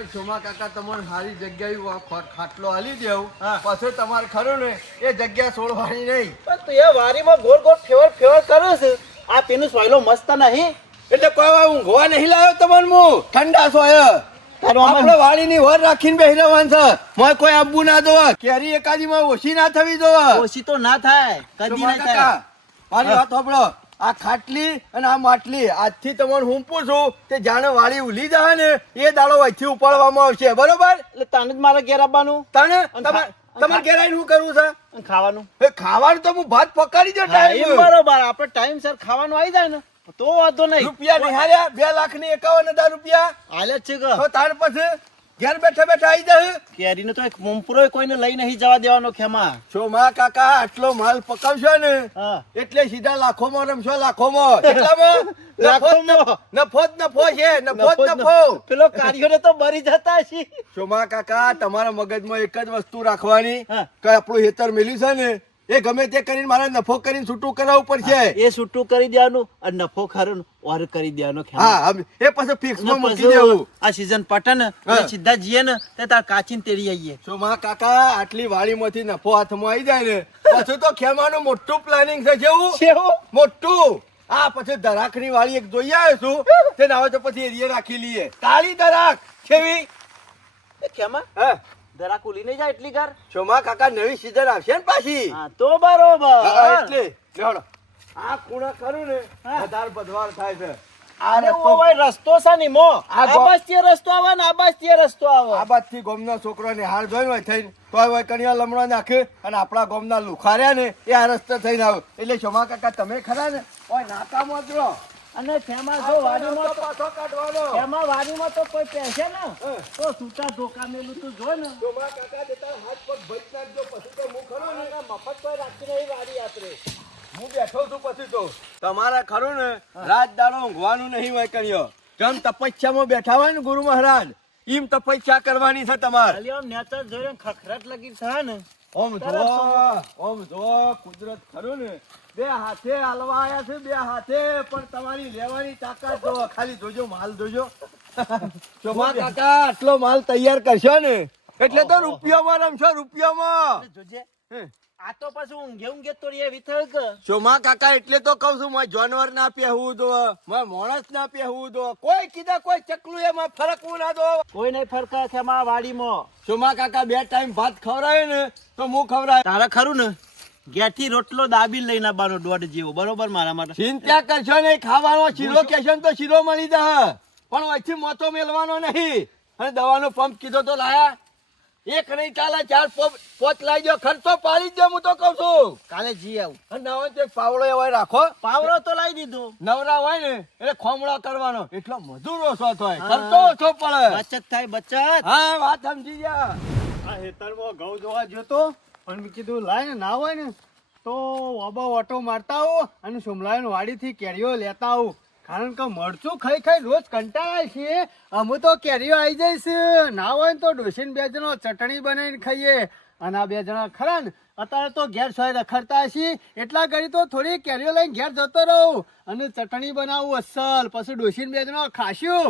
તો સોમા કાકા તમને સારી જગ્યાએ ખાટલો હાલી દેવું પછી તમારે ખરું ને એ જગ્યા છોડવાની નહીં. પણ તું એ વારીમાં ગોળ ગોળ ફેવર ફેવર કરે છે. આ પેલું સોયલો મસ્ત નહીં. એટલે કોઈ વાર ગોવા નહીં લાવ્યો તમને હું? ઠંડા સોય આપણે વાડીની વર રાખીને બેહી રહેવાનું છે. મોય કોઈ આબુ ના દોવા. કેરી એકાદીમાં ઓછી ના થવી દોવા. ઓછી તો ના થાય કદી ના થાય. મારી વાત સાંભળો. આ ખાટલી અને આ માટલી. આજથી તમને હું પૂછું તે જાણે વાળી ઉલી જાય ને એ દાડો અહીંથી ઉપાડવામાં આવશે. બરોબર? એટલે તને જ મારે ઘેર આવવાનું તને? તમારે તમારે ઘેર આવીને શું કરવું છે? ખાવાનું. એ ખાવાનું તો હું ભાત પકાડી દો ટાઈમ બરોબર. આપણે ટાઈમ સર ખાવાનું આવી જાય ને તો વાંધો નહીં. રૂપિયા નિહાળ્યા બે લાખની એકાવન હજાર રૂપિયા હાલે છે તાર પછી? ઘેર બેઠા બેઠા આવી જાય કેરીનો તો એક મુંપરો કોઈને લઈ નહીં જવા દેવાનો ખેમા. છો માં કાકા આટલો માલ પકાવશો ને એટલે સીધા લાખોમાં રમશો લાખોમાં. કેટલામાં? જ લાખોમાં. નફો જ નફો છે નફો જ નફો. પેલો કારીગરો તો મરી જતા છે. ચોમા કાકા તમારા મગજમાં એક જ વસ્તુ રાખવાની. કે આપણું હેતર મેલ્યું છે ને એ ગમે તે કરીને મારે નફો કરીને છૂટું કરાવવું પડશે. એ છૂટું કરી દેવાનું અને નફો ખરો ઓર કરી દેવાનો હા એ પછી ફિક્સમાં મૂકી દેવું. આ સીઝન પટે ને સીધા જઈએ ને તે તાર કાચીને તેડી આવીએ. ચોમા કાકા આટલી વાળીમાંથી નફો હાથમાં આવી જાય ને પછી તો ખેમાનું મોટું પ્લાનિંગ છે જેવું. મોટું. આ પછી દરાકની વાળી એક જોઈ આવ્યો છું. તેને આવે તો પછી એરિયે રાખી લઈએ. કાળી દરાક કેવી ખેમા? હે. જરા કુલી નહીં જાય એટલી ઘર? ચોમા કાકા નવી સીઝન આવશે ને પાછી. હા તો બરોબર. એટલે. લેવડો. આ ખૂણા કરું ને વધાર બધવાર થાય છે. અરે ઓ રસ્તો રસ્તો છે ને મો. આ આ ગો- બસ તે રસ્તો આવે ને આ બસ તે રસ્તો આવે. આ થી ગોમના છોકરાને હાર જોઈ હોય થઈને તોય હોય કણિયા લમણા નાખે અને આપણા ગોમના લુખાર્યા ને એ આ રસ્તે થઈને આવે. એટલે ચોમા કાકા તમે ખરા ને? ઓય નાકામાં જ રહો. અને તેમાં જો વાડીમાં પાછો કાઢવાનો. તેમાં વાડીમાં તો કોઈ પેસે ને? તો સૂતા ધોકા મેલું તું જો ને. ચોમા કાકા દેતા હાથ પગ ભરી નાખજો પછી તો હું ખરો ને. મફત કોઈ રાખી રહી વાડી આપણે હું બેઠો છું પછી તો. તમારે ખરું ને? રાત દાડો ઊંઘવાનું નહીં હોય કર્યો. જેમ તપસ્યામાં બેઠા હોય ને ગુરુ મહારાજ એમ તપસ્યા કરવાની છે તમારે. આમ નેચર જોઈને ખખરાટ લગી છે ને. ઓમ જો ઓમ જો કુદરત ખરું ને. બે હાથે હલવા આયા છે બે હાથે પણ તમારી લેવાની તાકાત જો ખાલી જોજો માલ જોજો. ચોમા કાકા આટલો માલ તૈયાર કરશો ને એટલે તો રૂપિયામાં રમશો રૂપિયામાં. જોજે. આ તો પાછું ઊંઘે ઊંઘે તો રે વિથક ચોમા કાકા એટલે તો કઉ છું મેં જાનવર ના પહેવું દો મેં માણસ ના પહેવું દો કોઈ કીધા કોઈ ચકલું એમાં ફરકવું ના દો. કોઈ નહીં ફરકા છે ખેમા વાડીમાં. ચોમા કાકા બે ટાઈમ ભાત ખવડાવે ને તો હું ખવડાય. તારા ખરું ને? ઘેરથી રોટલો દાબી લઈને આવવાનો દોઢ જેવો. બરોબર મારા માટે? ચિંતા કરશો નહીં ખાવાનો શીરો કહેશો તો શીરો મળી જશે પણ અહીંથી મોતો મેળવાનો નહીં. અને દવાનો પંપ કીધો તો લાયા. એક નહીં ચાલે ચાર પોચ લાવી દો ખર્ચો પાડી જ દો હું તો કઉ છું. કાલે જી આવું. નવો તો પાવડો એવો રાખો. પાવડો તો લાવી દીધો. નવરા હોય ને એટલે ખોમડો કરવાનો. એટલો મજૂર ઓછો થાય. ખર્ચો ઓછો પડે. બચત થાય બચત. હા વાત સમજી ગયા. આ હેતરમાં ઘઉં જોવા જતો પણ મેં કીધું, લાય ને, ના હોય ને, તો વાબા ઓટો મારતા આવો અને સોમલાયન વાડીથી કેરીઓ લેતા આવું. કારણ કે મરચું ખાઈ ખાઈ રોજ કંટાળાય છીએ અમે તો કેરીઓ આવી જઈશ ના હોય ને તો ડોસીને બે જણો ચટણી બનાવીને ખાઈએ. અને આ બે જણા ખરા ને અત્યારે તો ઘેર સોય રખડતા છીએ એટલા ઘડી તો થોડી કેરીઓ લઈને ઘેર જતો રહું. અને ચટણી બનાવું અસલ, પછી ડોસીને બે જણા ખાશું.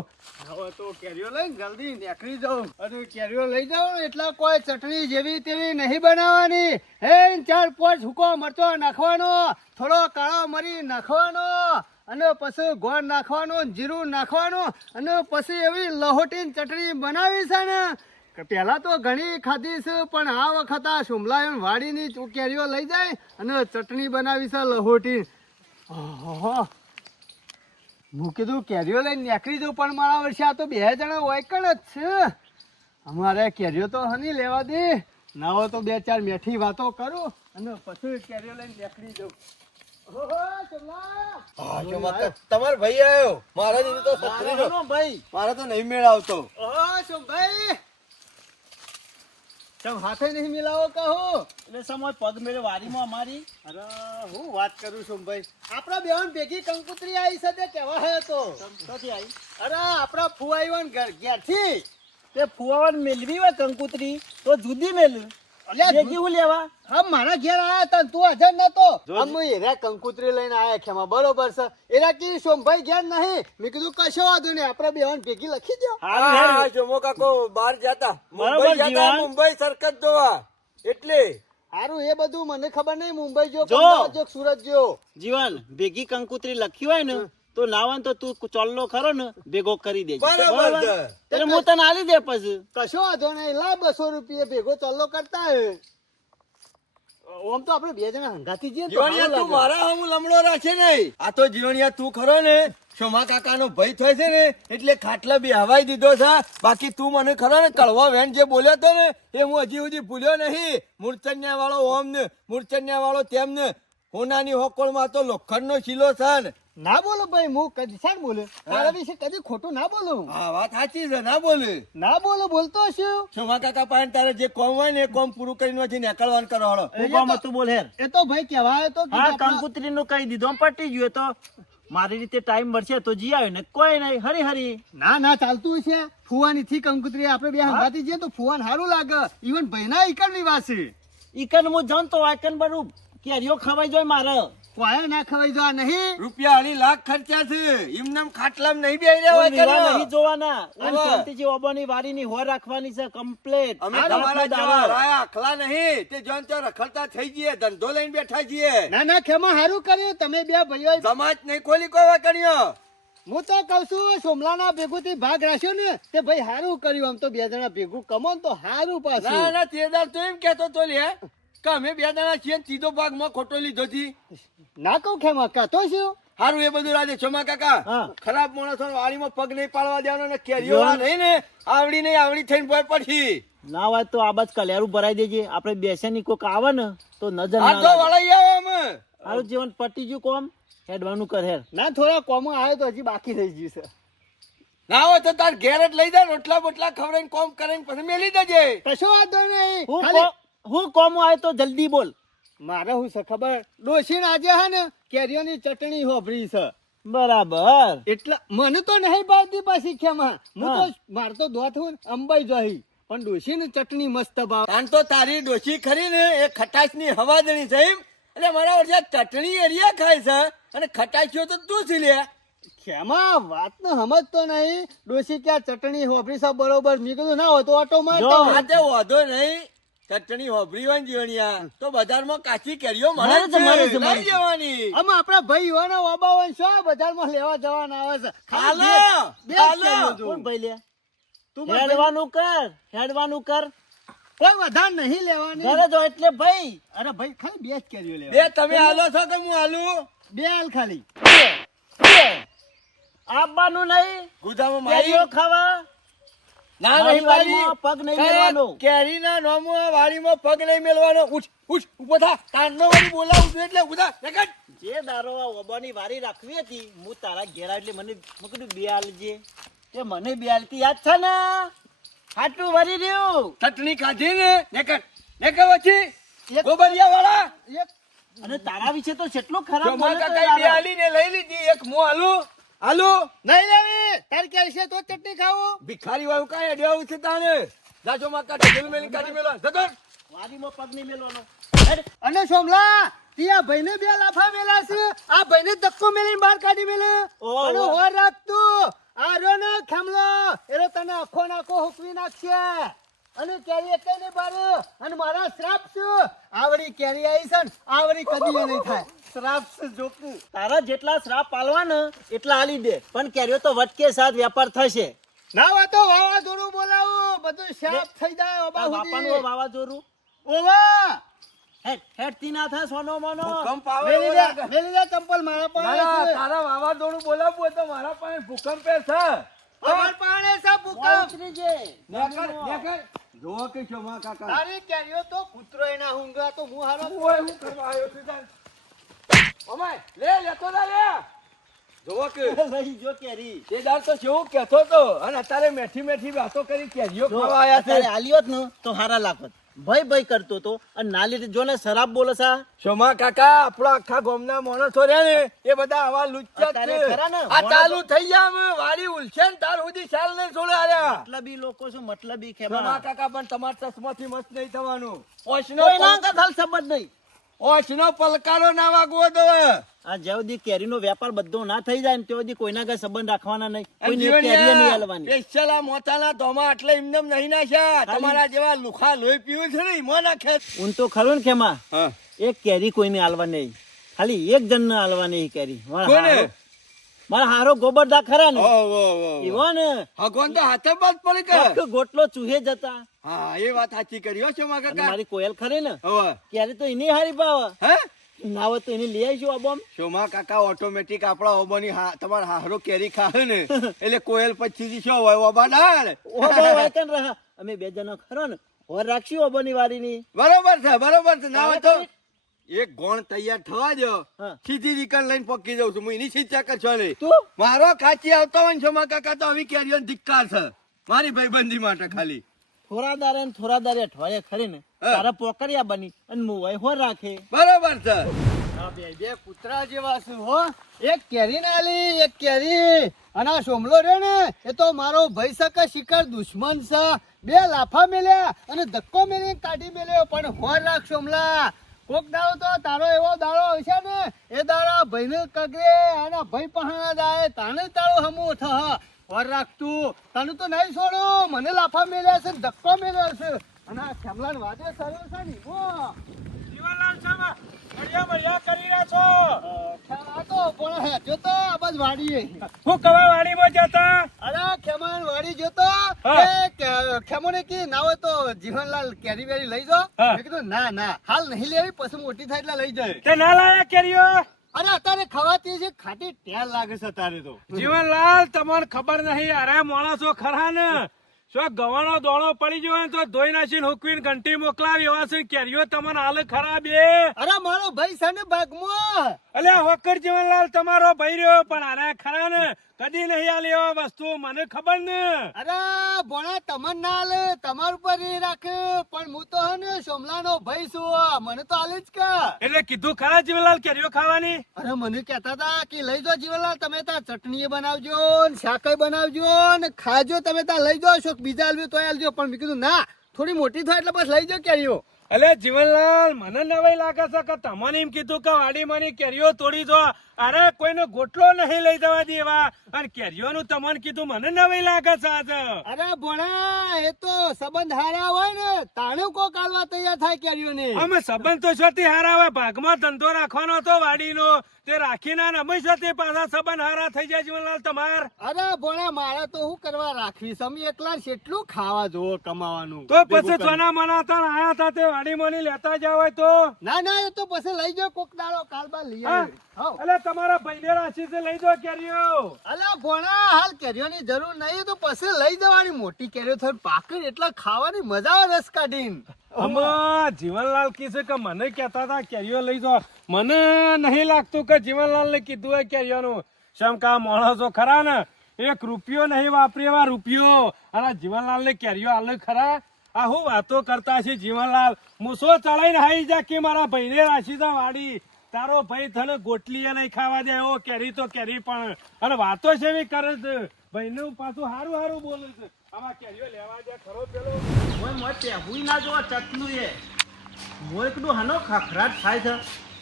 હવે તો કેરીઓ લઈને જલ્દી નીકળી જાઉં. અને કેરીઓ લઈ જાઉં એટલા કોઈ ચટણી જેવી તેવી નહીં બનાવવાની. હે ચાર પાંચ હુકો મરચો નાખવાનો, થોડો કાળો મરી નાખવાનો, અને પછી ગોળ નાખવાનું, જીરું નાખવાનું, અને પછી એવી લહોટીની ચટણી બનાવી છે ને પહેલા તો ઘણી ખાધીશ પણ આ વખત આ સુમલાયણ વાડીની કેરીઓ લઈ જાય અને ચટણી બનાવી છે લહોટી. હું કીધું કેરીઓ લઈને નીકળી જવું પણ મારા વર્ષે આ તો બે જણા વાયકણ જ છે અમારે કેરીઓ તો હની લેવા દે. ના હોય તો બે ચાર મેઠી વાતો કરું અને પછી કેરીઓ લઈને નીકળી કાકા, તમારો ભાઈ આવ્યો મારા તો ભાઈ. મારે તો નહીં મેળ આવતો. ભાઈ! તમ હાથે નહીં મિલાવો કહો. એટલે સમય પગ મેળે વારીમાં અમારી. અરે હું વાત કરું છું ભાઈ. આપણા બેહન ભેગી કંકુતરી આવી છે તે કેવા હે તો? ક્યાંથી આવી અરે આપણા ફુવાઈવન ઘર ઘેરથી. તે ફુવાવાન મેલવી હોય કંકુતરી તો જુદી મેલ. અલ્યા, લેવા? હા મારા ઘેર આયા હતા તું હાજર નતો. જોજે. એરા કંકુતરી લઈને આયા ખેમા બરોબર છે. એરા કી સોમભાઈ ઘેર નહીં. મેં કીધું કશો વાંધો નહીં આપણે બેવાન ભેગી લખી દો હારું હા, જોમો કાકો બહાર જતા. મુંબઈ જતા મુંબઈ સરકત જોવા. એટલે. સારું એ બધું મને ખબર નહીં મુંબઈ જો જો. જો સુરત જો. જીવન ભેગી કંકુતરી લખી હોય ને તો લાવન તો તું ચોલ્લો ખરો ને ભેગો કરી દેજે. બરાબર. એટલે હું તને આલી દે પછી. કશો વાંધો નહીં. લા બસો રૂપિયા ભેગો ચોલ્લો કરતા હે. ઓમ તો આપણે બે જણા હંગાતી જઈએ જીવણિયા તું મારા હું લમડો રાખે નહીં. આ તો જીવણિયા તું ખરો ને. શોમા કાકાનો ભય થાય છે ને એટલે ખાટલા બી હવાઈ દીધો છે. બાકી તું મને ખરો ને કડવા વેન જે બોલ્યો તો ને એ હું હજી સુધી ભૂલ્યો નહીં. મૂર્છન્યા વાળો ઓમ ને મૂર્છન્યા વાળો તેમ ને હોનાની હોકોળમાં તો લોખંડનો શીલો છે ને ના બોલો ભાઈ હું કદી શાન બોલે. તારા વિશે કદી ખોટું ના બોલું. હા વાત સાચી છે ના બોલે. ના બોલો બોલતો છું શોભા કાકા પાસે તારે જે કોમ હોય ને એ કોમ પૂરું કરીને પછી નીકળવાનું કરો હળો. હું કોમ હતું બોલ હેર. એ તો ભાઈ કહેવાય તો હા કંકુત્રી નું કહી દીધું પટી ગયું તો. મારી રીતે ટાઈમ મળશે તો જી આવ્યો ને કોઈ નહીં હરી હરી. ના ના ચાલતું છે ફુવાની થી કંકુતરી આપણે બે હંગાથી જઈએ તો ફુવાન સારું લાગે. ઇવન ભાઈના ઈકણની વાસે. ઈકન હું જાણતો તો વાયકન બરું. કેરીઓ ખવાઈ જાય મારે. કોયા ના ખવાઈ જવા નહીં? રૂપિયા અઢી લાખ ખર્ચા છે. એમનેમ ખાટલામ નહીં બેહી રહ્યા હોય નહીં જોવાના. અને. શાંતિથી ઓબાની વારીની હોર રાખવાની છે કમ્પ્લેટ અમે તમારા જેવા રાયા અખલા નહીં. તે જોન તો રખડતા થઈ જઈએ ધંધો લઈને બેઠા જઈએ. ના ના ખેમો સારું કર્યું. તમે બે ભાઈઓ સમાજ નહીં ખોલી કોઈ કર્યો. હું તો કઉ છું સોમલાના ભેગું થી ભાગ રાખ્યો ને તે ભાઈ હારું કર્યું. આમ તો બે જણા ભેગું કમો તો તો પાછું. ના ના તેદાર તો એમ કેતો તો લે. કે અમે બે દાણા છીએ ને ત્રીજો ભાગમાં ખોટો લીધો છે ના કહું ખેમા કહેતો છું હારું એ બધું રાજે છમા કાકા. ખરાબ માણસો વાળીમાં પગ નહીં પાડવા દેવાનો ને કેરીઓ નહીં ને આવડી નહીં આવડી થઈને ભય પછી ના હોય તો આ બાજ કલેરું ભરાઈ દેજે. આપણે બેસે ની કોક આવે ને તો નજર ના તો વળાઈ આવો અમે. મારું જીવન પટી ગયું કોમ. હેડવાનું કર હેર. ના થોડા કોમો આવ્યો તો હજી બાકી રહી ગયું છે. ના હોય તો તાર ઘેર જ લઈ જાય રોટલા બોટલા ખવડાવીને કોમ કરીને પછી મેલી દેજે. કશો વાંધો નહીં. હું કોમ આવે તો જલ્દી બોલ. મારે હું છે ખબર? ડોશીને આજે હે ને કેરીઓની ચટણી હોભરી છે. બરાબર. એટલે મને તો નહીં ભાવતી પાછી ખેમા. હું તો મારે તો દોત હું અંબાઈ જોઈ પણ ડોશીની ચટણી મસ્ત ભાવ. આમ તો તારી ડોશી ખરી ને એ ખટાશની હવાદણી છે એમ. એટલે મારા વર્ષે ચટણી એરિયા ખાય છે અને ખટાશીઓ તો તું છે લે. ખેમા વાત ને સમજતો નહીં. ડોશી ક્યાં ચટણી હોભરી છે બરોબર? મેં કીધું ના હોય તો ઓટો. મારતો આ વાંધો નહીં. ચટણી હોભરી હોય જીવણિયા તો બજારમાં કાચી કેરીઓ મળે છે, મળે છે. છે, લઈ જવાની. આમ આપણા ભાઈ યુવાનો હોય છો બજારમાં લેવા જવાના આવે છે? ખાલો ખાલી. કોણ ભાઈ લે? તું હેડવાનું કર હેડવાનું કર. કોઈ વધાર નહીં લેવાની. ઘરે જો એટલે ભાઈ. અરે ભાઈ ખાલી બે જ કેરીઓ લેવા. બે તમે હાલો છો તો હું હાલું? બે હાલ ખાલી. આપવાનું નહીં ગુદામાં મારી ખાવા. ના નહીં મારી પગ નહીં મેલવાનો. કેરીના નોમમાં વાડીમાં પગ નહીં મેલવાનો ઉઠ ઉઠ ઊભો થા. તારનો વાળી બોલાવું છું એટલે ઉધા નીકળ જે દારો આ ઓબાની વારી રાખવી હતી હું તારા ઘેર એટલે મને મેં કીધું બે તે મને બે યાદ છે ને? હાટું વરી રહ્યું. ચટણી ખાધી ને? ગોબરિયા વાળા અને તારા વિશે તો કેટલું ખરાબ જો બોલે મારા તો કાકાએ બે યાર. આલીને લઈ લીધી એક હું હાલું હાલું. નહીં લેવી તાર છે તો ચટણી ખાવું? ભિખારી વાળું કાંઈ અડ્યાવું છે તાને જાજો માં કાઢી દિલ મેલી કાઢી મેલો. જતો વારીમાં પગ નહીં મેલવાનો. અને સોમલા ત્યાં ભાઈને બે લાફા મેલા છે. આ ભાઈને ધક્કો મેલીને બહાર કાઢી મેલે. અને હોર રાખતું આ રહ્યો ને ખેમલો. એરો તને આખો નાખો હુકવી નાખશે. અને કેરી એટલે નહીં બાર અને મારા શ્રાપ છે આવડી કેરી આવી છે ને આવડી કદી નહીં થાય. શ્રાપ છે જોકું તારા જેટલા શ્રાપ પાલવા ને એટલા આલી દે. પણ કેરીઓ તો વટકે સાથ વેપાર થશે. ના હોય તો વાવાઝોડું બોલાવો. બધું શ્રાપ થઈ જાય ઓબા બાપાનું વાવાઝોડું? ઓવા! હેડ હેડથી ના થાય સોનો મોનો. ભૂકંપ આવે મેલી દે મેલી દે ચંપલ મારા પાસે તારા વાવાઝોડું બોલાવવું હોય તો મારા પાસે ભૂકંપ છે. અમાર પાસે છે ભૂકંપ. ઉતરી જે. નેકળ, નેકળ. જોવો કે છો માં કાકા. તારી કેરીઓ તો કૂતરો એના હુંગા તો હું હારો હું હોય, હું કરવા આવ્યો છું તાર? ઓમાય, લે લેતો જા લે. જોવો કે. લઈ જો કેરી. તે દાડ તો જેવું કહેતો તો અને અત્યારે મેઠી મેઠી વાતો કરી કેરીઓ જો, ખાવા આયા અત્યારે છે હોત ને તો હારા લાગત. ભય ભય કરતો હતો. અને ના લીધે જો ને શરાબ બોલે છે. શોમા કાકા આપણા આખા ગામના માણસો રહ્યા ને એ બધા આવા લુચ્ચા છે. આ ચાલુ થઈ ગયા અમે. વાડી ઉલશે ને તાર સુધી ચાલ નહીં છોડે આર્યા મતલબી લોકો શું મતલબી ખેમા કાકા પણ તમારા ચશ્માથી મસ્ત નહીં થવાનું. ઓશનો કોઈ ના કથાલ સંબંધ નહીં. ઓશનો પલકારો ના વાગવો દો આ જ્યાં સુધી કેરીનો વેપાર બધો ના થઈ જાય ને ત્યાં સુધી કોઈના કઈ સંબંધ રાખવાના નહીં. અને કોઈને નહીં હાલવાની. special આ મોતાના ધોમા આટલે એમનેમ નહીં નાખ્યા. તમારા જેવા લુખા લોહી પીવું છે ને એમાં નાખે હું તો ખરું ને ખેમા. એક કેરી કોઈને હાલવા નહીં. ખાલી એક જણ ને હાલવા નહીં કેરી. કોને? મારા હારો ગોબરદા ખરા ને. એવો ને. ભગવાન તો હાથે બાદ પડી કે ગોટલો ચૂહે જતા. હા એ વાત સાચી કરી હો શોમા કાકા. મારી કોયલ ખરી ને. હવે. ક્યારે તો એની હારી પાવ. હે? ના હોય તો એને લઈ આવીશું આબોમ શોમા કાકા ઓટોમેટિક આપણા ઓબોની તમારા હારો કેરી ખાહે ને. એટલે કોયલ પછી શું હોય ઓબા ડાળ ઓબા હોય રહા. અમે બે જણા ખરો ને. હોર રાખશું ઓબોની વાડીની. બરોબર છે બરોબર છે. ના હોય તો એક ગોણ તૈયાર થવા દો સીધી વિકલ લઈને પકી જાઉં છું. હું એની ચિંતા કરશો નહીં. તું? મારો ખાચી આવતો હોય છો શોમા કાકા તો આવી કેરીઓ ધિક્કાર છે? મારી ભાઈબંધી માટે ખાલી. થોરાદારે ને થોડા અઠવાડિયે ખરી ને. તારા પોકરિયા બની અને મુવાઈ હો રાખે. બરોબર છે. બે બે કૂતરા જેવા છે હો. એક કેરી નાલી એક કેરી. અને આ સોમલો રહ્યો ને એ તો મારો ભાઈ સકા શિકાર દુશ્મન છે. બે લાફા મેલ્યા અને ધક્કો મેલી કાઢી મેલ્યો પણ હો રાખ સોમલા કોક દાડો તો તારો એવો દાડો હશે ને, એ દાડા ભાઈને કગરે આના ભાઈ પહાણા જાય, તાણે તારો હમું થ વર રાખતું તને તો નહીં છોડું. મને લાફા મેળ્યા છે, ધક્કો મેલ્યો છે. અને આ શ્યામલાલ વાજે સર્યો છે ને હો ખેમલા તો પણ હેજો તો આ વાડીએ. હું કવા વાડીમાં જતા? અરે ખેમણ વાડી જોતો કે કે- ખેમણે કી ના હોય તો જીવનલાલ કેરી વેરી લઈ જો. મેં કીધું ના ના હાલ નહીં લેવી પછી મોટી થાય એટલે લઈ જાય. તે ના લાયા કેરીઓ? અરે અત્યારે ખવાતી છે ખાટી ટેલ લાગે છે અત્યારે તો. જીવનલાલ તમને ખબર નહીં અરે માણસો ખરા ને. જો ગવાનો દોણો પડી ગયો તો ધોઈ નાખીને હુકવીને ઘંટી મોકલાવી. એવા છે કેરીઓ તમને હાલ ખરાબ એ. અરે મારો ભાઈ છે ને બાગમાં. અલ્યા હોકર જીવનલાલ તમારો ભાઈ રહ્યો પણ અરે ખરા ને? કદી નહીં આલી એવા વસ્તુ મને ખબર ને. અરે ભોણા તમને ના લે તમાર ઉપર રાખે. પણ હું તો હે ને સોમલાનો ભાઈ છું મને તો આલે જ કે. એટલે કીધું ખરા જીવનલાલ કેરીઓ ખાવાની? અરે મને કહેતા હતા કે લઈ જાઓ જીવનલાલ તમે ત્યાં ચટણી બનાવજો ને શાકય બનાવજો ને ખાજો તમે ત્યાં લઈ જાઓ છો બીજા આલજો તો આલજો પણ મેં કીધું ના થોડી મોટી થાય એટલે બસ લઈ જાઓ કેરીઓ. અલે જીવનલાલ મને નવાઈ લાગે છે કે તમને એમ કીધું કે વાડીમાંની કેરીઓ તોડી દો. અરે કોઈનો ગોટલો નહીં લઈ જવા દેવા. અને કેરીઓનું તમને કીધું મને નવાઈ લાગે છે આજે. અરે ભણા એ તો સંબંધ હારા હોય ને તાણે કો કાલવા તૈયાર થાય કેરીઓને. અમે સંબંધ તો છોતી હારા હોય ભાગમાં ધંધો રાખવાનો હતો વાડીનો. તે રાખીને અમે છતી પાછા સબન હારા થઈ જાય જીવનલાલ તમાર અરે ભણા મારે તો હું કરવા રાખવી સમી અમે એકલા કેટલું ખાવા જોવો કમાવાનું તો પછી. સોના મના તણ આયા તા તે વાડીમાંની લેતા જાવ તો ના ના એ તો પછી લઈ જાઓ કોક દાડો કાલ બાર લઈ? આવી. અલે તમારા ભાઈને રાશી છે લઈ દો કેરીઓ. અલે ભોણા હાલ કેરીઓની જરૂર નહીં તો પછી લઈ જવાની મોટી કેરીઓ થઈ પાકે એટલે ખાવાની મજા આવે રસ કાઢીને. અમા જીવનલાલ કીધું કે મને કહેતા હતા કેરીઓ લઈ જાઓ. મને નહીં લાગતું કે જીવનલાલ ને કીધું હોય કેરીઓનું. શેમ કા માણસો ખરા ને? એક રૂપિયો નહીં વાપરી એવા રૂપિયો. અને જીવનલાલ ને કેરીઓ આલે ખરા? આ હું વાતો કરતા છે જીવનલાલ. મૂસો ચડાઈને હાઈ જા કે મારા ભાઈને રાશી દા વાડી. તારો ભાઈ તને ગોટલીએ નહીં ખાવા દે એવો કેરી તો કેરી પણ. અને વાતો છે એવી કરે છે? ભાઈનું પાછું સારું સારું બોલે છે. આમાં કેરીઓ લેવા દે ખરો પેલો. ઓય મોય પહેવું ના જો ચટલું એ. મોય હાનો ખખરાટ થાય છે.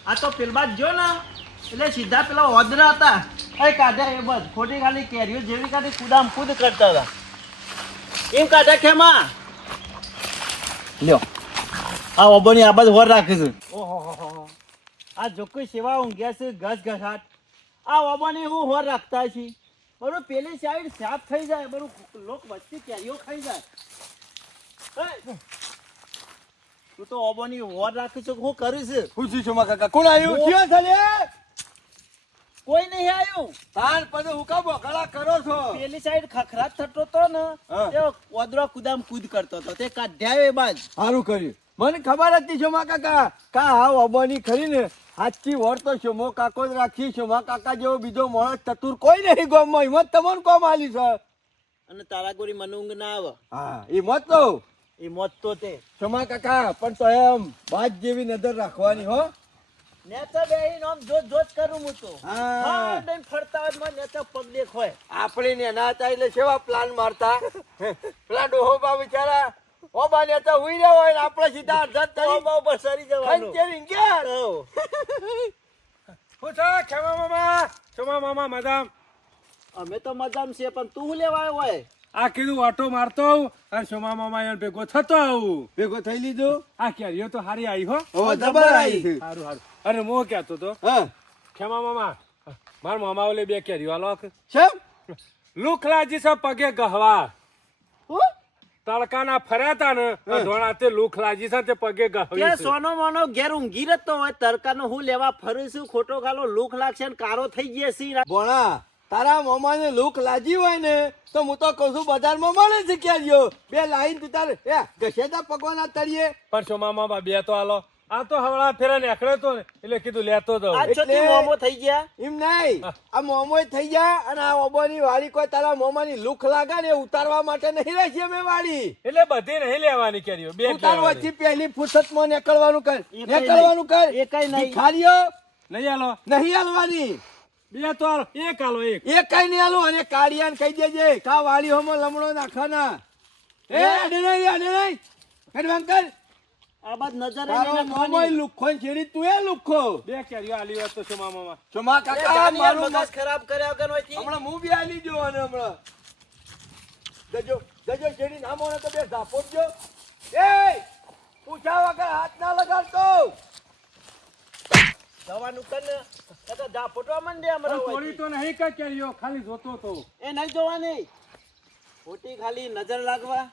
આ તો પેલબા જો ને, એટલે સીધા પેલા ઓદરા હતા. એ કાઢ્યા એ બસ. ખોટી ખાલી કેરીઓ જેવી કાઢી કુદામ કુદ કરતા હતા. એમ કાઢ્યા ખેમા. લ્યો. આ ઓબોની આ બાજુ હોર રાખે છે. ઓહો આ જોકઈ સેવા ઊંઘ્યા છે ઘસ ઘસાટ આ ઓબોની હું હોર રાખતા છે. બરો પેલી સાઈડ સાફ થઈ જાય બરો લોક વચ્ચે કેરીઓ ખાઈ જાય. તું તો ઓબોની હોર રાખી છે હું કરીશ ખુશી છું કાકા કોણ આવ્યું. ક્યાં છે કોઈ નહીં આવ્યું. તાર પછી હું કા બોકળા કરો છો? પેલી સાઈડ ખખરાટ થતો તો ને તે ઓદરો કુદામ કૂદ કરતો તો તે કાઢ્યા એ બાજ. સારું કર્યું. મને ખબર હતી શોમા કાકા કા હા અબાની ખરી ને આજથી વર તો શોમો કાકો જ રાખી શોમા કાકા જેવો બીજો માણસ ચતુર કોઈ નહીં ગામમાં. હિંમત તમને કોમ આલી છે? અને તારા ગોરી મનુંગ ના આવે. હા એ મત તો. એ મોત તો તે. ક્ષમા કાકા પણ તો એમ બાજ જેવી નજર રાખવાની હો. નેચર બેહીને આમ જોત જોત કરું હું તો. હા. બેન ફરતા હોયમાં નેતા પગ દેખ હોય. આપણે ને ના હતા એટલે કેવા પ્લાન મારતા. પેલા ડોહોબા બિચારા. ઓબા ને તો હુઈ રહ્યા હોય ને આપણે સીધા અડધા કરી. બહુ બસ સરી જવાનું. ખંચેરી ગયા. શું છે? ખેમા મામા. ખેમા મામા મજામ? અમે તો મજામાં છીએ પણ તું શું લેવા આવ્યો હોય? આ કીધું ઓટો મારતો આવું અને સોમા મામા એને ભેગો થતો આવું. ભેગો થઈ લીધું? આ કેરીઓ તો હારી આવી હો. જબર આવી છે સારું સારું અને મો કહેતો તો હા. મામા મારા મામા ઓલે બે કેરીઓ આલો શેમ? લુખલાજી છે પગે ગહવા. હું? તડકાના ફર્યાતા ને ધોણા તે લુખલાજી છે તે પગે ગહવી કે સોનો મોનો ઘેર ઊંઘી રહેતો હોય તડકાનો હું લેવા ફરું છું ખોટો ખાલો લુખ લાગશે ને કારો થઈ ગયે છે ભોણા તારા મોમાને લુખ લાજી હોય ને તો હું તો કહું છું બજારમાં મળે છે ક્યાં બે લાઈન તું તારે એ ઘસેતા પકવાના તળીએ પણ સોમા મામા બે તો આલો આ તો હવળા ફેરા નીકળે તો ને એટલે કીધું લેતો આ દઉં એટલે- મોમો થઈ ગયા. એમ નહીં. આ મોમો થઈ ગયા અને આ ઓબોની વાળી કોઈ તારા મોમાની લુખ લાગે ને ઉતારવા માટે નહીં રહેશે અમે વાળી. એટલે બધી નહીં લેવાની કેરીઓ બે જ ઉતાર લેવાની. વચ્ચે પહેલી ફુરસતમાં નીકળવાનું કર. નીકળવાનું કર. એકાઈ એ કઈ નહીં. ભિખારીઓ નહીં આલો. નહીં આલવાની. બે તો આલો એક આલો એક. એ કઈ નહીં આલો અને કાળિયાને કહી દેજે કા વાળી હોમો લમણો નાખવાના. એ અડે નહીં અડે નહીં. કર આ બાદ નજર લુખ્ખો ને છેડી તું એ લુખ્ખો બે કેરીઓ આલી હોત તો સોમા મામા. ચોમા કાકા મારું મગજ ખરાબ કર્યા વગર હોયથી. હમણાં હું બી આલી જો અને હમણાં. જજો જજો શેરી નામો ને તો બે ઝાપો જો એ પૂછા વગર હાથ ના લગાડતો. જવાનું કર ને. એ તો જા હમણાં થોડી તો. નહીં કે કેરીઓ. ખાલી જોતો તો. એ નહીં જોવાની. ખોટી ખાલી નજર લાગવા.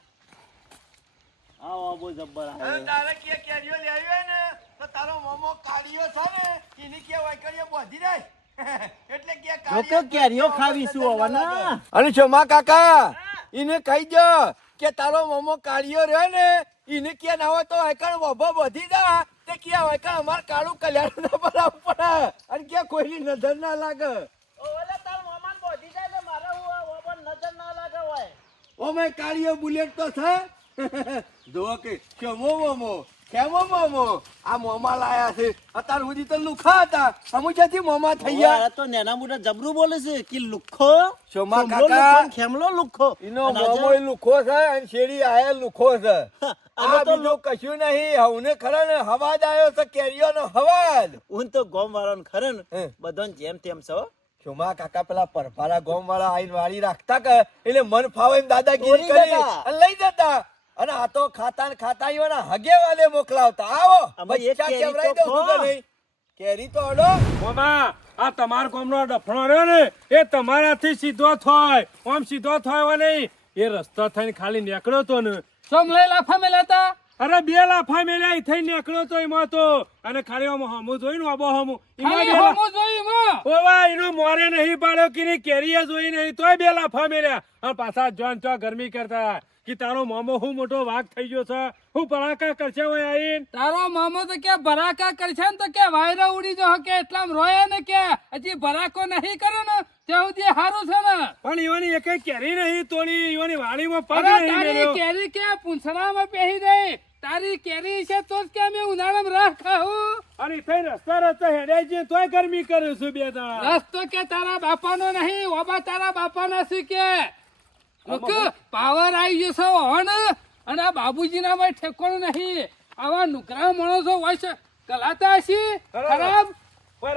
જબ્બર આવે. તારે કે કેરીઓ લેવી ને તો તારો મોમો કાળિયો છે ને એની કે વાયકડીઓ બોધી જાય એટલે કે લોકો કેરીઓ ખાવીશું અને ચોમા કાકા એને કહી દો કે તારો મોમો કાળિયો રહ્યો ને એને કે ના હોય તો વાયકણ વભો વધી જા તે કે વાયકણ અમાર કાળું કલ્યાણ ના બરાબર પડે. અને કે કોઈની નજર ના લાગે. ઓલે તાર મોમાન વધી જાય મારે નજર ના લાગે હોય. ઓ મેં કાળિયો બુલેટ તો છે. જો કે કેમો મોમો કેમો મોમો. આ મોમા લાયા છે. અત્યાર સુધી તો લુખા હતા. સમજ્યાથી મોમા થઈ ગયા તો નેના મોટા જબરું બોલે છે કે લુખો? શોમા કાકા. ને ખેમલો લુખ્ખો એનો મોમો લુખો છે અને શેરી આયા લુખો છે. આ તો બીજું કશું નહીં. હવને ખરા ને હવાદ આવ્યો છે કેરીઓનો હવાજ હું તો ગોમ વાળાને ખરે ને બધન જેમ તેમ છો ચોમા કાકા પેલા પરભારા ગોમ વાળા આઈન વાળી રાખતા કે એટલે મન ફાવે એમ દાદાગીરી કરી લઈ જતા. અને આ તો ખાતા ને ખાતા ઈવાના હગે વાલે મોકલાવતા આવો બચ્ચા કેરી કેવડાવી દઉં છું કે નહીં? કેરી તો અડો મામા આ તમાર ગામનો ડફણો રહ્યો ને એ તમારાથી સીધો થાય. આમ સીધો થયો નહીં. એ રસ્તો થઈને ખાલી નીકળ્યો તો ને. સમ લઈ લાફા મેલાતા અરે બે લાફા મેલ્યા થઈ નીકળ્યો તો એમાં તો. અને ખાલી આમ હમું જોઈ ને આબો હમો. ઓવા એનો મોરે નહીં પાડ્યો કે ની કેરીએ જોઈ નહીં તોય બે લાફા મેલ્યા. અને પાછા જોન ચો ગરમી કરતા. કે તારો મામો હું મોટો વાઘ થઈ ગયો છે? હું પડાકા કરશે હોય આઈને? તારો મામો તો કે ભરાકા કરશે ને તો કે વાયરો ઉડી જો કે એટલા રોયા ને કે? હજી ભરાકો નહીં કરો ને ત્યાં સુધી હારું છે ને. પણ ઈવાની એક કેરી નહીં તોડી ઈવાની વાડીમાં પગ નહીં તારી કેરી કે પૂંછડામાં પહેરી રહી તારી કેરી છે તો જ કે અમે ઉનાળામાં રાહ ખાવું અને થઈ રસ્તા રસ્તા હેડે છે તોય ગરમી કરું છું બે દાડા. રસ્તો કે તારા બાપાનો નહીં ઓબા તારા બાપાના શું કે? પાવર આવી ગયો છે હોન અને આ બાબુજીના ભાઈ ઠેકોણું નહીં. આવા નુકરા માણસો હોય છે. કલાતા હશી ખરાબ.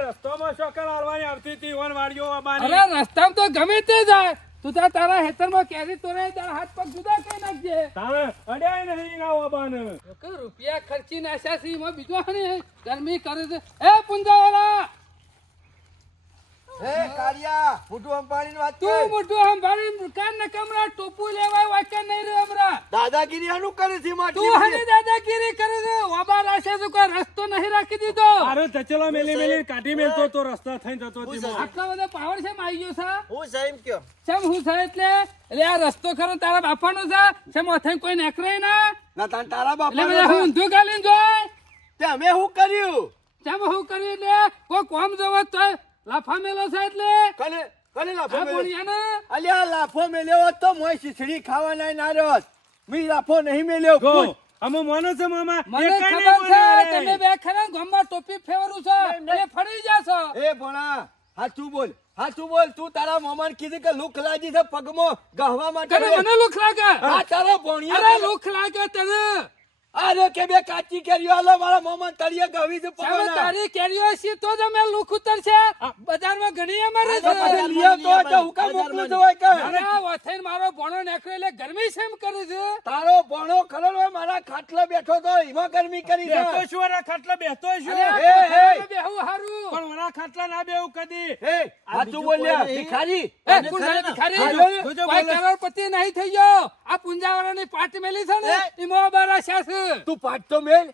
રસ્તામાં શોકર હાલવાની આવતી હતી ઈવન વાડીઓ અરે રસ્તામાં તો ગમે તે જાય. તું તાર તારા હેતરમાં કેરી તોરે તારા હાથ પગ જુદા કરી નાખજે. તારે અડ્યાય નહીં ના બાને રૂપિયા ખર્ચી નાખ્યા છે એમાં બીજો હે ગરમી કરે છે. એ પુંજાવાળા! હે કાળિયા મોટું અંબાણી વાત તું. મોટું અંબાણી કાન ને કમરા ટોપુ લેવાય વાક્ય નહીં રહ્યો હમણાં. દાદાગીરી આનું કરે છે માં તું હની દાદાગીરી કરે છે. ઓબા રાશે તો કોઈ રસ્તો નહીં રાખી દીધો. અરે ચચેલો મેલી મેલી કાઢી મેલતો તો રસ્તા થઈ જતો હતી આટલો બધો પાવર છે આવી ગયો છે? હું સાહેબ કયો? શેમ હું સાહેબ એટલે? એટલે આ રસ્તો ખરો તારા બાપાનો છે. શેમ ઓથે કોઈ નેકરે ના? ના તાન તારા બાપા એટલે હું ઊંધું ગાલીને જોય. તે અમે શું કર્યું? શેમ હું કર્યું એટલે? કોઈ કોમ જવો તો લાફા મેલો છે એટલે? કને કને લાફો મેલ્યો? અલ્યા લાફો મેલ્યો તો મોય શીસડી ખાવાના ના રહ્યો મી લાફો નહીં મેલ્યો કોઈ અમો માનો છે મામા? મને ખબર છે તમે બે ખરા ને ટોપી ફેરવું છો? એટલે ફરી જાશો. એ ભણા હાચું બોલ હાચું બોલ તું તારા મોમાન કીધું કે લુખ લાગી છે પગમો ગહવા માટે? મને લુખ લાગે? હા તારો અરે લુખ લાગે તને? અરે કે બે કાચી કેરીઓ આલો મારા મોમાન તળિયે ગવી છે પગના તારી કેરીઓ છે તો જ અમે લુખ ઉતરશે. બજારમાં ઘણી અમારે તો પછી છે લીયો તો તો હું કામ મોકલું છું કે? અરે વથેન મારો ભણો નાખ્યો એટલે ગરમી શેમ કરે છે? તારો ભણો ખરો હોય મારા ખાટલા બેઠો તો એમાં ગરમી કરી છે. તો શું વરા ખાટલા બેઠો છું. અરે હે, હે. બેહું હારું. પણ મારા ખાટલા ના બેવું કદી. હે હાચું બોલ્યા ભિખારી. એ પુંજા ભિખારી. કોઈ કરોડપતિ નહીં થઈ ગયો. આ પુંજાવાળાની પાટ મેલી છે ને ઈમો બારા શાસ તું પાટતો મેલ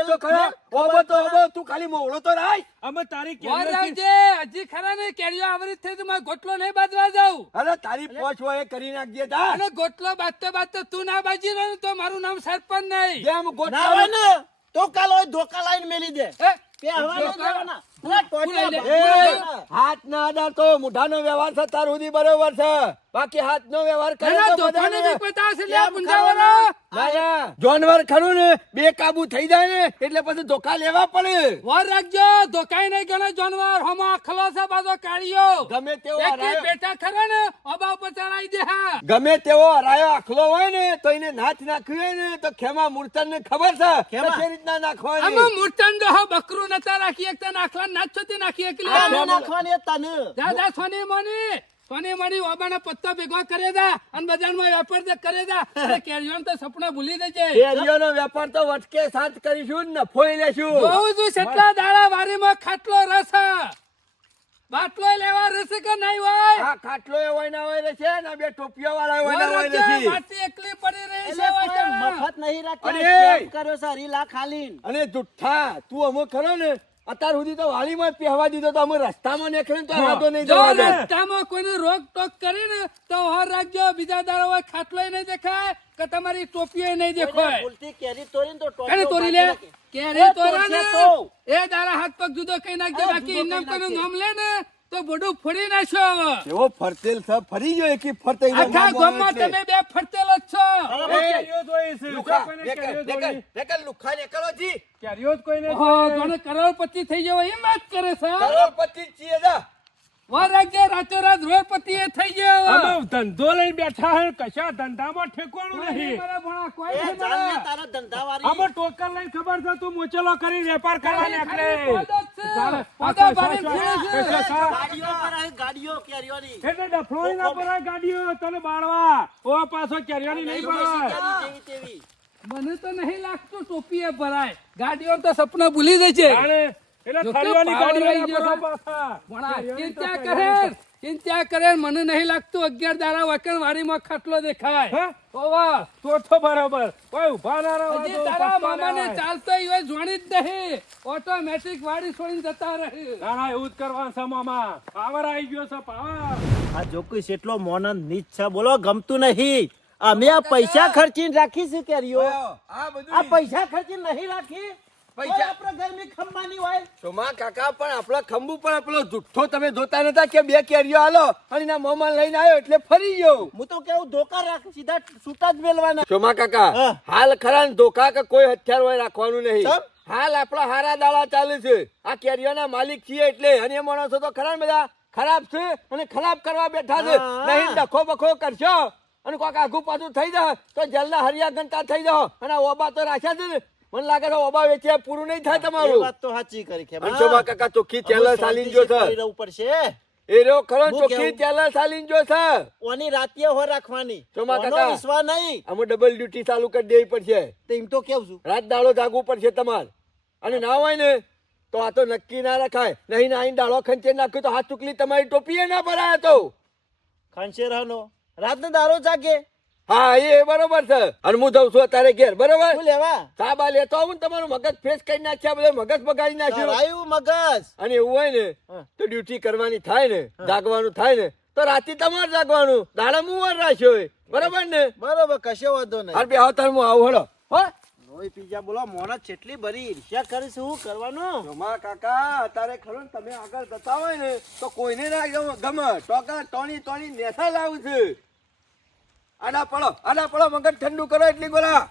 તું ખરા. ઓબો તો ઓબો તું ખાલી મોળો તો રાય અમે તારી રાખજે હજી ખરા ને કેરીઓ આવરી થઈ તો મારે ગોટલો નહીં બાંધવા જાઉં. અરે તારી પોચ હોય એ કરી નાખજે તા અને ગોટલો બાંધતો બાંધતો તું ના બાજી રહ્યો તો મારું નામ સરપંચ નહીં. જેમ ના હોય ને તો કાલ હોય ધોકા લાઈન મેલી દે. એ, પહેરવા નહીં ધોકા- હાથ ના આધાર તો મુઢાનો વ્યવહાર છે તાર સુધી બરોબર છે. બાકી વ્યવહાર કરે ના, ના. ના, ના. જાનવર ખરું ને બે કાબુ થઈ જાય ને એટલે પછી ધોકા લેવા પડે. વાર રાખજો ધોકાઈ નહીં ગણે જોનવર. હમો આખલો છે બાજો કાઢ્યો ગમે તેવો બેટા ખરા ને અબા ઉપર દે હા. ગમે તેવો હરાયો આખલો હોય ને તો એને નાચ નાખ્યું હોય ને તો ખેમા મૂર્તન ને ખબર છે ખેમા. રીતના નાખવાની? મૂર્તન બકરું નતા રાખી એકતા નાખલા છોતી નાખી એકલી નાખવાની તને. જા જા સોની મોની સોની મોની ઓબાના પત્તા ભેગો કરે દા અને બજારમાં વેપાર જે કરે દા અરે કેરીઓને તો સપના ભૂલી દેજે કેરીઓનો વેપાર તો વટકે સાથ કરીશું ને ફોઈ લેશું બહુ છું કેટલા દાડા વારીમાં ખાટલો રસ બાટલો લેવા રસ કે નહીં હોય આ ખાટલો એ હોય ના હોય છે ને બે ટોપીઓ વાળા હોય ના હોય છે માટી એકલી પડી રહી છે. મફત નહીં રાખ્યા. કર્યો છે હરીલા ખાલીન. અને જુઠ્ઠા તું અમુક ખરો ને અત્યાર સુધી તો વાલીમાં જ પહેવા દીધો તો અમે રસ્તામાં નીકળે તો વાંધો નહીં જો રસ્તામાં કોઈને રોક ટોક કરીને તો હોર રાખજો. બીજા દાડા હોય ખાટલો નહીં દેખાય કે તમારી ટોપીઓ નહીં દેખાય. કેરી તોરી તો લે. કેરી તોરા ને. એ દાડા હાથ પગ જુદો કઈ નાખજો. બાકી ઇનામ કઈ કોઈનું નામ લે ને. તો બધું ફોડી નાખ્યો હવે. એવો ફરતેલ છે? ફરી ગયો એકી ફરતે આખા ગામમાં. તમે બે ફરતેલ જ છો. લુખા, નીકળ, જી. કેરીઓ જ કોઈને કરોડપતિ થઈ ગયો એમ વાત કરે છે કરોડપતિ જ છીએ જા. વાર રાતોરાત રોડપતિ એ થઈ ગયો ધંધો લઈને બેઠા હે કશા ધંધામાં ઠેકવાનું નહીં નહીં. મારા ભણા, કોઈ તારા ધંધાવાળી. અમે લઈને ખબર છે તું મોચેલો કરી વેપાર કરવા નીકળે આ. ગાડીઓ કેરીઓની. એટલે ના ગાડીઓ તને બાળવા. ઓ પાછો કેરીઓની નહીં તેવી. મને તો નહીં લાગતું ટોપી એ ભરાય. ગાડીઓ તો સપના ભૂલી જાય છે જાણે એટલે જો કે થળીઓની પાવર ગાડીઓ ગયો છે. પરાય પાછા. ભણા, કેરીઓની તો ચિંતા કરે ચિંતા કરે મને નહીં લાગતું અગિયાર દાડા વકર વાડીમાં ખાટલો દેખાય. ઓવા. તો તો બરાબર. કોઈ ઊભા ના રહો હજી તારા મામાને ચાલતો ઈવે જોણી જ નહીં. ઓટોમેટિક વાડી છોડીને જતા રહે. ના ના એવું જ કરવાનું છે મામા. પાવર આવી ગયો છે પાવર. આ જોકુઈ એટલો મોન નીચ છે બોલો ગમતું નહીં. અમે આ પૈસા ખર્ચીને રાખીશું છે કેરીઓ આ આ પૈસા ખર્ચીને નહીં રાખી? પૈસા- પૈસા ઘરની ખંભાની હોય સોમા કાકા પણ આપણા ખંભુ પણ પેલો જુઠ્ઠો તમે જોતા નતા કે બે કેરીઓ આલો અને એના મોમાં લઈને આવ્યો એટલે ફરી ગયો. હું તો કેવું ધોકા રાખ સીધા છૂટા જ મેલવાના. સોમા કાકા હાલ ખરા ધોકા કે કોઈ હથિયાર હોય રાખવાનું નહીં. હાલ આપણા હારા દાડા ચાલે છે. આ કેરીઓના માલિક છીએ એટલે અને એ માણસો તો ખરા બધા ખરાબ છે અને ખરાબ કરવા બેઠા છે. નહીં ડખો બખો કરશો. અને કોઈક આઘું પાછું થઈ જાય તો જલ્દા હરિયા ગંટા થઈ જાઓ. અને ઓબા તો રાખ્યા છે મને લાગે છે ઓબા વેચ્યા પૂરું નહીં થાય તમારું. વાત તો સાચી કરી કે અને કાકા ચોખ્ખી ચેલર ચાલીને જો છે રહેવું પડશે. એ રહ્યો ખરો ચોખ્ખી કેવું? ચેલર જો છે ઓની રાતીએ હો રાખવાની. ચોમા કાકા. વિશ્વાસ નહીં. અમે ડબલ ડ્યુટી ચાલુ કરી દેવી પડશે. તો એમ તો કેવું છું? રાત દાડો જાગવું પડશે તમારે. અને ના હોય ને તો આ તો નક્કી ના રખાય. નહીં ના આઈને દાડો ખંચે નાખ્યો તો હાથ ચૂકલી તમારી ટોપીએ ના ભરાય તો. ખંશેરાનો રાતનો દારો જાગે. હા એ બરોબર છે. અને હું જઉં છું અત્યારે ઘેર બરોબર? શું લેવા? સાબા લેતો આવું ને તમારું મગજ ફ્રેશ કરી નાખ્યા બધા મગજ બગાડી નાખ્યું. આવ્યું મગજ. અને એવું હોય ને તો ડ્યુટી કરવાની થાય ને જાગવાનું થાય ને તો રાતે તમારે જાગવાનું. દાડા વાર રાખ્યો બરોબર ને? બરોબર કશો વાંધો નહીં. અરે બે આવતા હું આવું હળો. હો? નોઈ પીજા બોલો મોણા ચેટલી બરી. ઈર્ષ્યા કરી શું કરવાનું? રમા કાકા અત્યારે ખરો ને તમે આગળ જતા હોય ને તો કોઈને ના ગમે ગમે. ટોકા ટોણી ટોણી નેસા લાવું છે. આના પડો આના પડો મગજ ઠંડુ કરો એટલી બોલા